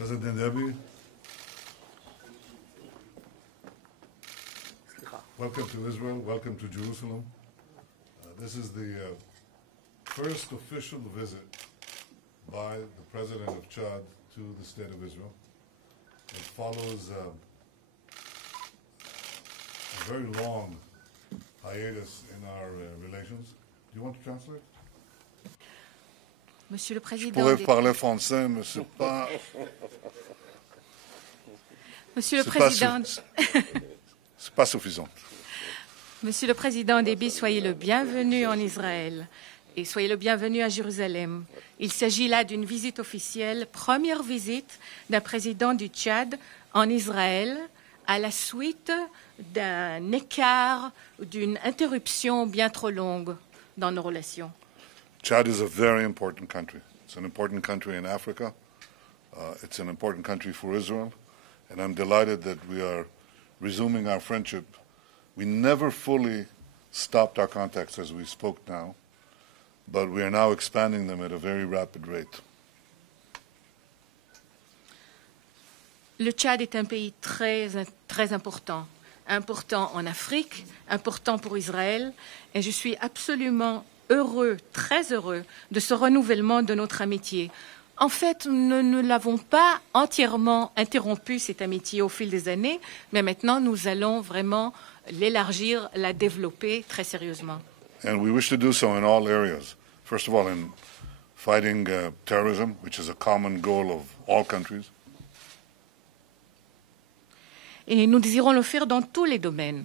President Deby, welcome to Israel, welcome to Jerusalem. This is the first official visit by the President of Chad to the State of Israel. It follows a very long hiatus in our relations. Do you want to translate? Monsieur le Je Président, pourrais parler français, mais c'est pas... Monsieur le c'est Président, c'est pas suffisant. Monsieur le Président Déby, soyez le bienvenu en Israël et soyez le bienvenu à Jérusalem. Il s'agit là d'une visite officielle, première visite d'un président du Tchad en Israël à la suite d'un écart, d'une interruption bien trop longue dans nos relations. Chad is a very important country. It's an important country in Africa. It's an important country for Israel. And I'm delighted that we are resuming our friendship. We never fully stopped our contacts as we spoke now, but we are now expanding them at a very rapid rate. Le Tchad est un pays très important, important en Afrique, important pour Israël, et je suis absolument heureux, très heureux de ce renouvellement de notre amitié. En fait, nous ne l'avons pas entièrement interrompu, cette amitié, au fil des années, mais maintenant, nous allons vraiment l'élargir, la développer très sérieusement. And we wish to do so in all areas. First of all, in fighting terrorism, which is a common goal of all countries. Et nous désirons le faire dans tous les domaines.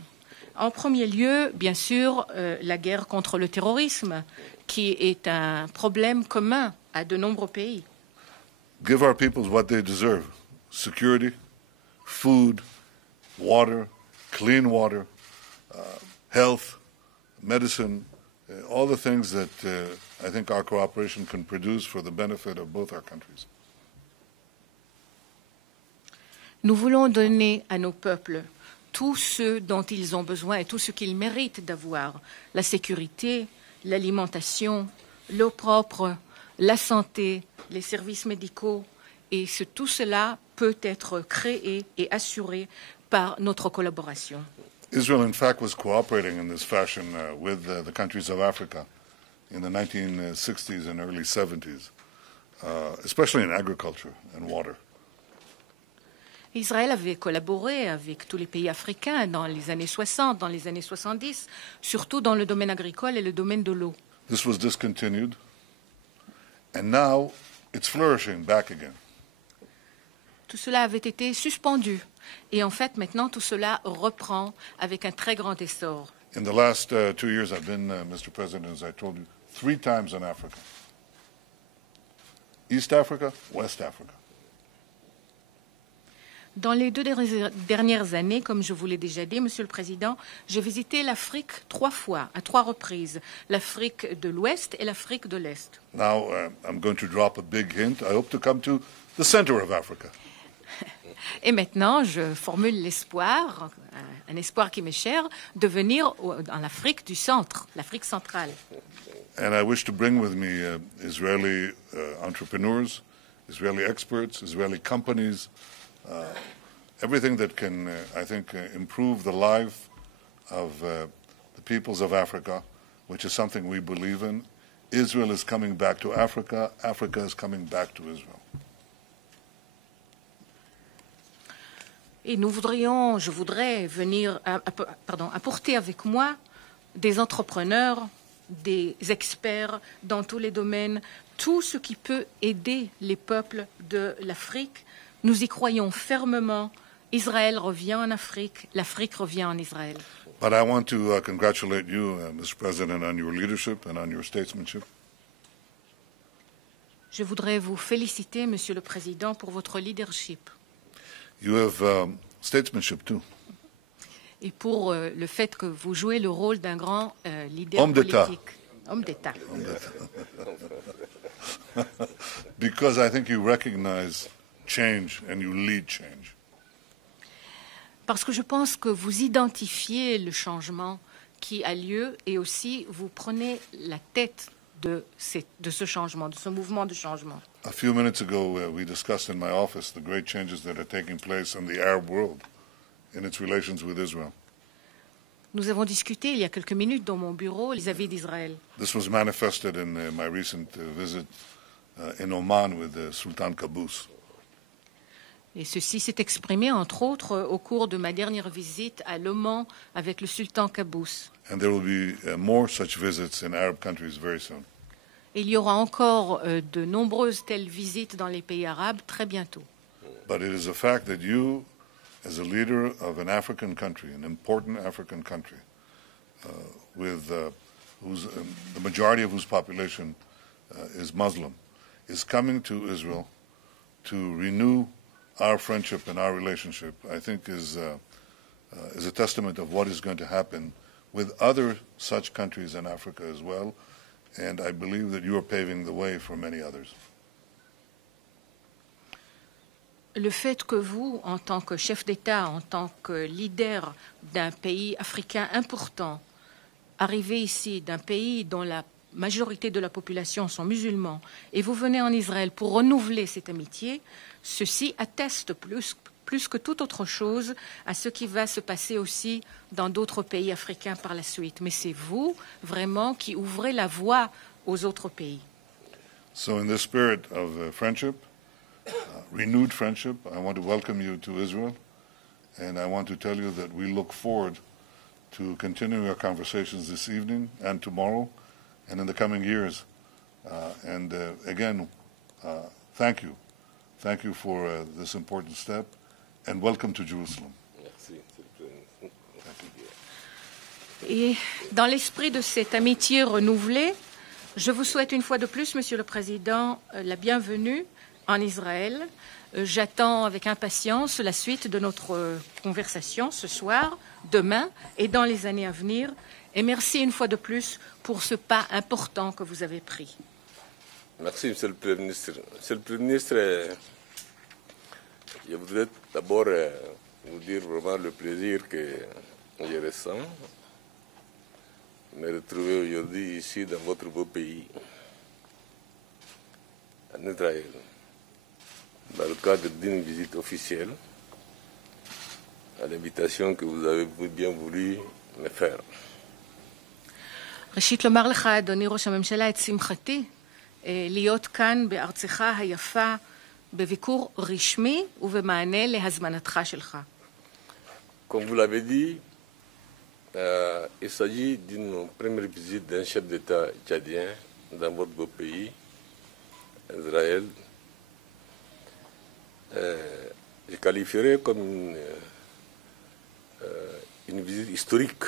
En premier lieu, bien sûr, la guerre contre le terrorisme, qui est un problème commun à de nombreux pays. Give our peoples what they deserve: security, food, water, clean water, health, medicine, all the things that I think our cooperation can produce for the benefit of both our countries. Nous voulons donner à nos peuples tout ce dont ils ont besoin et tout ce qu'ils méritent d'avoir: la sécurité, l'alimentation, l'eau propre, la santé, les services médicaux. Et tout cela peut être créé et assuré par notre collaboration. Israel, in fact, was cooperating in this fashion with the countries of Africa in the 1960s and early 70s, especially in agriculture and water. Israël avait collaboré avec tous les pays africains dans les années 60, dans les années 70, surtout dans le domaine agricole et le domaine de l'eau. This was discontinued, and now it's flourishing back again. Tout cela avait été suspendu. Et en fait, maintenant, tout cela reprend avec un très grand essor. In the last 2 years, I've been, Mr. President, as I told you, 3 times in Africa. East Africa, West Africa. Dans les 2 dernières années, comme je vous l'ai déjà dit, Monsieur le Président, j'ai visité l'Afrique 3 fois, à 3 reprises, l'Afrique de l'Ouest et l'Afrique de l'Est. Now, I'm going to drop a big hint. I hope to come to the center of Africa. Et maintenant, je formule l'espoir, un espoir qui m'est cher, de venir en Afrique du centre, l'Afrique centrale. And I wish to bring with me Israeli entrepreneurs, Israeli experts, Israeli companies, everything that can, I think, improve the life of the peoples of Africa, which is something we believe in. Israel is coming back to Africa. Africa is coming back to Israel. Et je voudrais venir, apporter avec moi des entrepreneurs, des experts dans tous les domaines, tout ce qui peut aider les peuples de l'Afrique. Nous y croyons fermement. Israël revient en Afrique, l'Afrique revient en Israël. But I want to congratulate you, Mr. President, on your leadership and on your statesmanship. Je voudrais vous féliciter, Monsieur le Président, pour votre leadership. You have statesmanship too. Et pour le fait que vous jouez le rôle d'un grand leader politique. Homme d'État. Because I think you recognize change and you lead change. Parce que je pense que vous identifiez le changement qui a lieu et aussi vous prenez la tête de ce changement, de ce mouvement de changement. A few minutes ago, we discussed in my office the great changes that are taking place in the Arab world in its relations with Israel. Nous avons discuté il y a quelques minutes dans mon bureau vis-à-vis d'Israël. This was manifested in my recent visit in Oman with Sultan Qaboos. Et ceci s'est exprimé, entre autres, au cours de ma dernière visite à l'Oman avec le sultan Qaboos. And there will be more such visits in Arab countries very soon. Et il y aura encore de nombreuses telles visites dans les pays arabes très bientôt. But it is a fact that you, as a leader of an African country, an important African country, with the majority of whose population is Muslim, is coming to Israel to renew our friendship and our relationship, I think is a testament of what is going to happen with other such countries in Africa as well, and I believe that you are paving the way for many others. Le fait que vous, en tant que chef d'État, en tant que leader d'un pays africain important, arrivez ici d'un pays dont la majorité de la population sont musulmans, et vous venez en Israël pour renouveler cette amitié, ceci atteste plus que toute autre chose à ce qui va se passer aussi dans d'autres pays africains par la suite. Mais c'est vous, vraiment, qui ouvrez la voie aux autres pays. So in this spirit of friendship, renewed friendship, I want to welcome you to Israel, and I want to tell you that we look forward to continuing our conversations this evening and tomorrow and in the coming years. Again, thank you. Thank you for this important step, and welcome to Jerusalem. Merci. Et dans l'esprit de cette amitié renouvelée, je vous souhaite une fois de plus, Monsieur le Président, la bienvenue en Israël. J'attends avec impatience la suite de notre conversation ce soir, demain et dans les années à venir. Et merci une fois de plus pour ce pas important que vous avez pris. Merci, Monsieur le Premier ministre. Monsieur le Premier ministre, je voudrais d'abord vous dire vraiment le plaisir que je ressens de me retrouver aujourd'hui ici dans votre beau pays, en Israël, dans le cadre d'une visite officielle, à l'invitation que vous avez bien voulu me faire. ראשית לומר לך, אדוני ראש הממשלה, את שמחתי להיות כאן בארצך היפה בביקור רשמי ובמענה להזמנתך שלך. Comme vous l'avez dit, il s'agit d'une première visite d'un chef d'État tchadien dans votre beau pays, Israël. Je qualifierais comme une visite historique,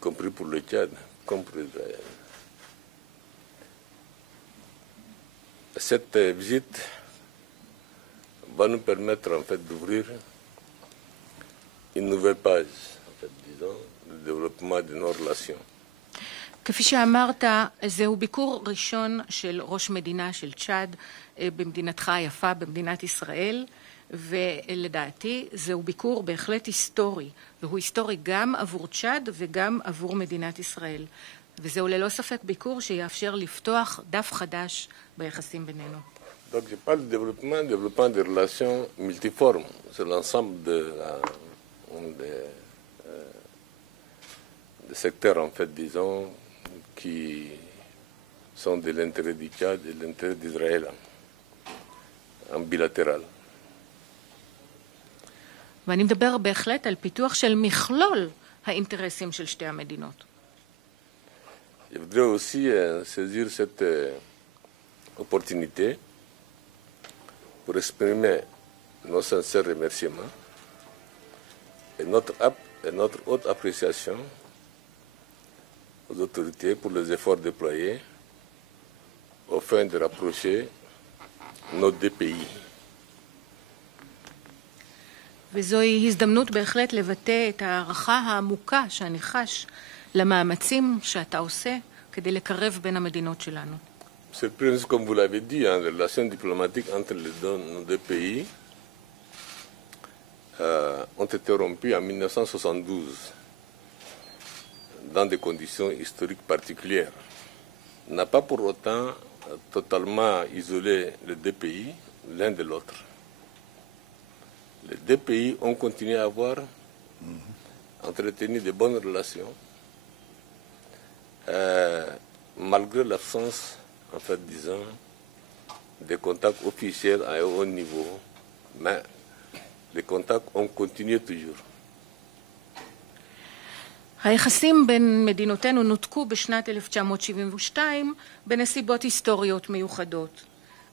compris pour le Tchad, comme pour Israël. Cette visite va nous permettre en fait d'ouvrir une nouvelle page, en fait, disons, du développement de nos relations. כפי שאמרת, זהו ביקור ראשון של ראש מדינה של צ'אד במדינתך היפה, במדינת ישראל, ולדעתי זהו ביקור בהחלט היסטורי, והוא היסטורי גם עבור צ'אד וגם עבור מדינת ישראל. וזהו ללא ספק ביקור שיאפשר לפתוח דף חדש ביחסים בינינו. Donc je parle de développement des relations multiformes. C'est l'ensemble des secteurs, en fait, disons, qui sont de l'intérêt du Tchad et de l'intérêt d'Israël, en bilatéral. ואני מדבר בהחלט על פיתוח של מכלול האינטרסים של שתי המדינות. Je voudrais aussi saisir cette opportunité pour exprimer nos sincères remerciements et notre haute appréciation aux autorités pour les efforts déployés au fin de rapprocher nos deux pays. וזוהי הזדמנות בהחלט לבטא את הערכה העמוקה שאני חש למאמצים שאתה עושה כדי לקרב בין המדינות שלנו. Monsieur le Premier ministre, comme vous l'avez dit, les relations diplomatiques entre nos deux pays ont été rompues en 1972 dans des conditions historiques particulières. n'a pas pour autant totalement isolé les deux pays l'un de l'autre. Les deux pays ont continué à avoir entretenu de bonnes relations malgré l'absence, en fait, disons, des contacts officiels à un haut niveau, mais les contacts ont continué toujours. היחסים בין מדינותינו נותקו בשנת 1972 בנסיבות היסטוריות מיוחדות.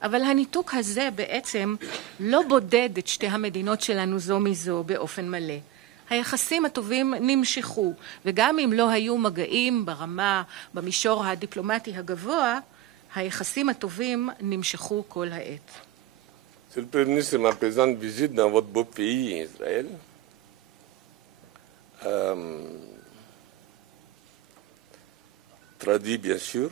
אבל הניתוק הזה בעצם לא בודד את שתי המדינות שלנו זו מזו באופן מלא. היחסים הטובים נמשכו, וגם אם לא היו מגעים ברמה, במישור הדיפלומטי הגבוה, היחסים הטובים נמשכו כל העת. Monsieur le Premier ministre, ma présente visite dans votre beau pays, Israël, traduit bien sûr,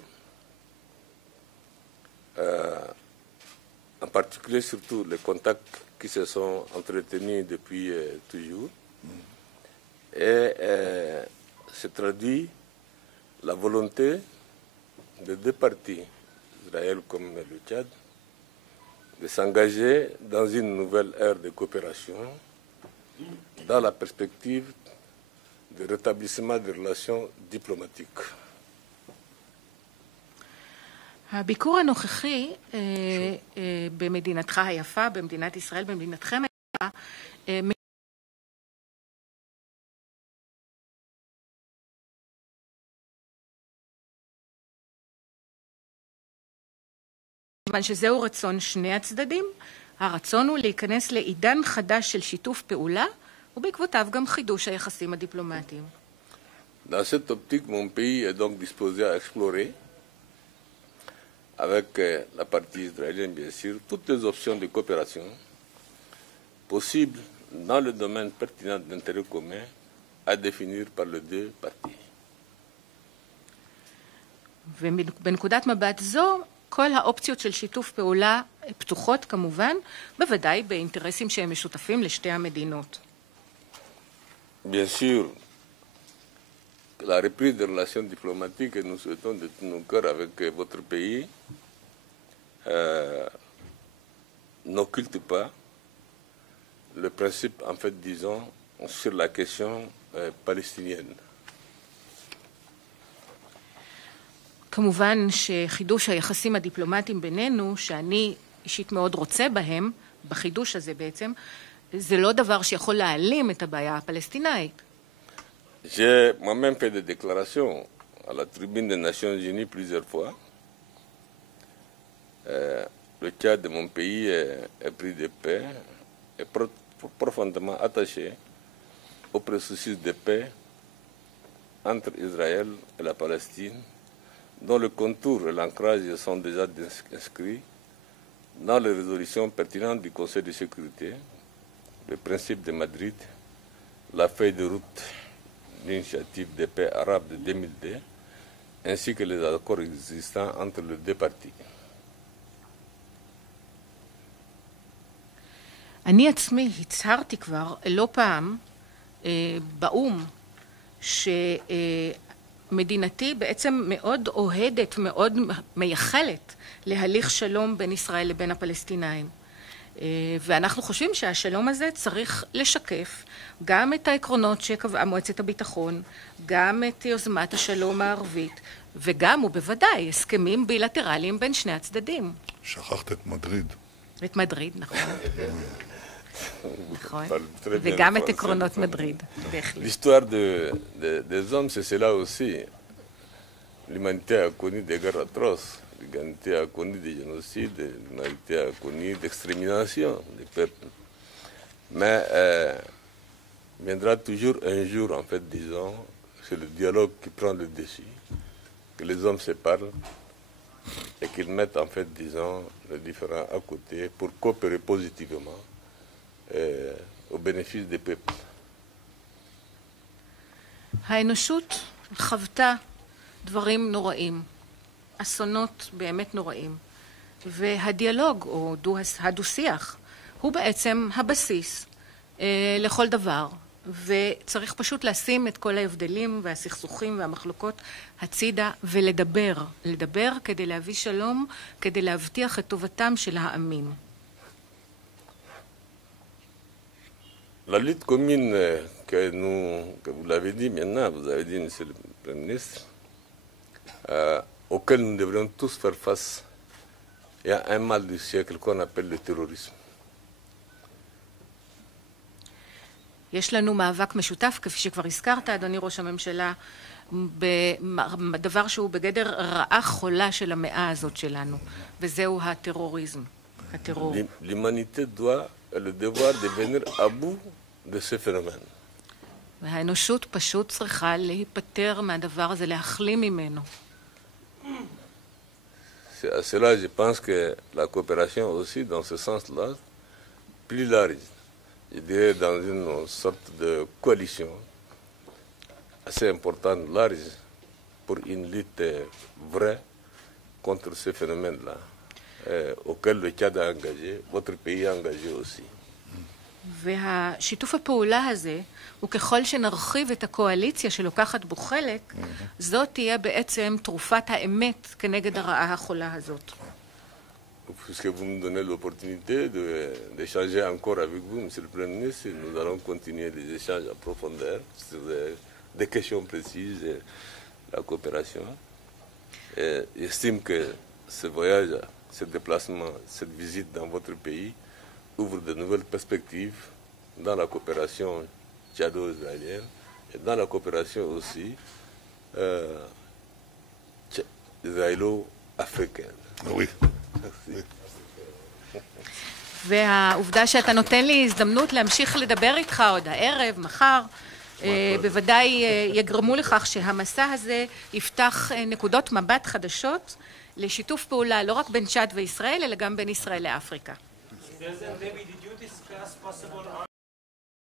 en particulier surtout les contacts qui se sont entretenus depuis toujours, et se traduit la volonté des deux parties, Israël comme le Tchad, de s'engager dans une nouvelle ère de coopération dans la perspective de rétablissement des relations diplomatiques. הביקור הנוכחי במדינתך היפה, במדינת ישראל, במדינתכם היפה, כיוון שזהו רצון שני הצדדים, הרצון הוא להיכנס לעידן חדש של שיתוף פעולה, ובעקבותיו גם חידוש היחסים הדיפלומטיים. Dans cette optique, mon pays est donc disposé à explorer, avec la partie israélienne bien sûr, toutes les options de coopération possibles dans le domaine pertinent d'intérêt commun à définir par les deux parties. ובנקודת מבט זו, כל האופציות של שיתוף פעולה פתוחות כמובן, בוודאי באינטרסים שהם משותפים לשתי המדינות. Bien sûr, la reprise des relations diplomatiques que nous souhaitons de tout nos cœurs avec votre pays n'occulte pas le principe, en fait, disons, sur la question palestinienne. כמובן שחידוש היחסים הדיפלומטיים בינינו, שאני אישית מאוד רוצה בהם, בחידוש הזה בעצם, זה לא דבר שיכול להעלים את הבעיה הפלסטינאית. J'ai moi-même fait des déclarations à la tribune des Nations Unies plusieurs fois. Le Tchad de mon pays est pris de paix, est profondément attaché au processus de paix entre Israël et la Palestine, dont le contour et l'ancrage sont déjà inscrits dans les résolutions pertinentes du Conseil de sécurité, le principe de Madrid, la feuille de route l'initiative de paix arabe de 2002, ainsi que les accords existants entre les deux parties. אני עצמי הצהרתי כבר לא פעם באום שמדינתי בעצם מאוד אוהדת, מאוד מייחלת להליך שלום בין ישראל לבין הפלסטינאים. ואנחנו חושבים שהשלום הזה צריך לשקף גם את העקרונות שקבעה מועצת הביטחון, גם את יוזמת השלום הערבית, וגם ובוודאי הסכמים בילטרליים בין שני הצדדים. שכחת את מדריד. את מדריד, נכון. נכון. וגם את עקרונות מדריד, בהחלט. L'histoire des hommes, c'est cela aussi. L'humanité a connu des guerres atroces. L'humanité a connu des génocides, l'humanité a connu l'extermination des peuples. Mais viendra toujours un jour, en fait, disons, c'est le dialogue qui prend le dessus, que les hommes se parlent et qu'ils mettent, en fait, disons, les différents à côté pour coopérer positivement au bénéfice des peuples. האנושות חוותה דברים נוראים. אסונות באמת נוראים. והדיאלוג, או הדו-שיח, הוא בעצם הבסיס לכל דבר. וצריך פשוט לשים את כל ההבדלים והסכסוכים והמחלוקות הצידה ולדבר. לדבר כדי להביא שלום, כדי להבטיח את טובתם של העמים. La lutte commune que vous l'avez dit maintenant, vous avez dit, Monsieur le Premier ministre, auquel nous devrions tous faire face, il y a un mal du siècle qu'on appelle le terrorisme. יש לנו מאבק משותף, כפי שכבר הזכרת, אדוני ראש הממשלה, בדבר שהוא בגדר רעה חולה של המאה הזאת שלנו, וזהו הטרוריזם, הטרור. L'humanité doit le devoir de venir à bout de ce phénomène. והאנושות פשוט צריכה להיפטר מהדבר הזה, להחלים ממנו. C'est à cela, je pense que la coopération aussi, dans ce sens-là, plus large, je dirais dans une sorte de coalition assez importante, large, pour une lutte vraie contre ce phénomène-là, auquel le Tchad a engagé, votre pays a engagé aussi. והשיתוף הפעולה הזה, וככל שנרחיב את הקואליציה שלוקחת בו חלק, זאת תהיה בעצם תרופת האמת כנגד הרעה החולה הזאת. Puisque vous me donnez l'opportunité d'échanger encore avec vous, Monsieur le Premier ministre, nous allons continuer les échanges en profondeur sur des questions précises et la coopération. Et j'estime que ce voyage, ce déplacement, cette visite dans votre pays ouvre de nouvelles perspectives dans la coopération tchado-israélienne et dans la coopération aussi israélo-africaine. Oui. והעובדה שאתה נותן לי הזדמנות להמשיך לדבר איתך עוד הערב, מחר, בוודאי יגרמו לכך שהמסע הזה יפתח נקודות מבט חדשות לשיתוף פעולה לא רק בין צ'אד וישראל, אלא גם בין ישראל לאפריקה.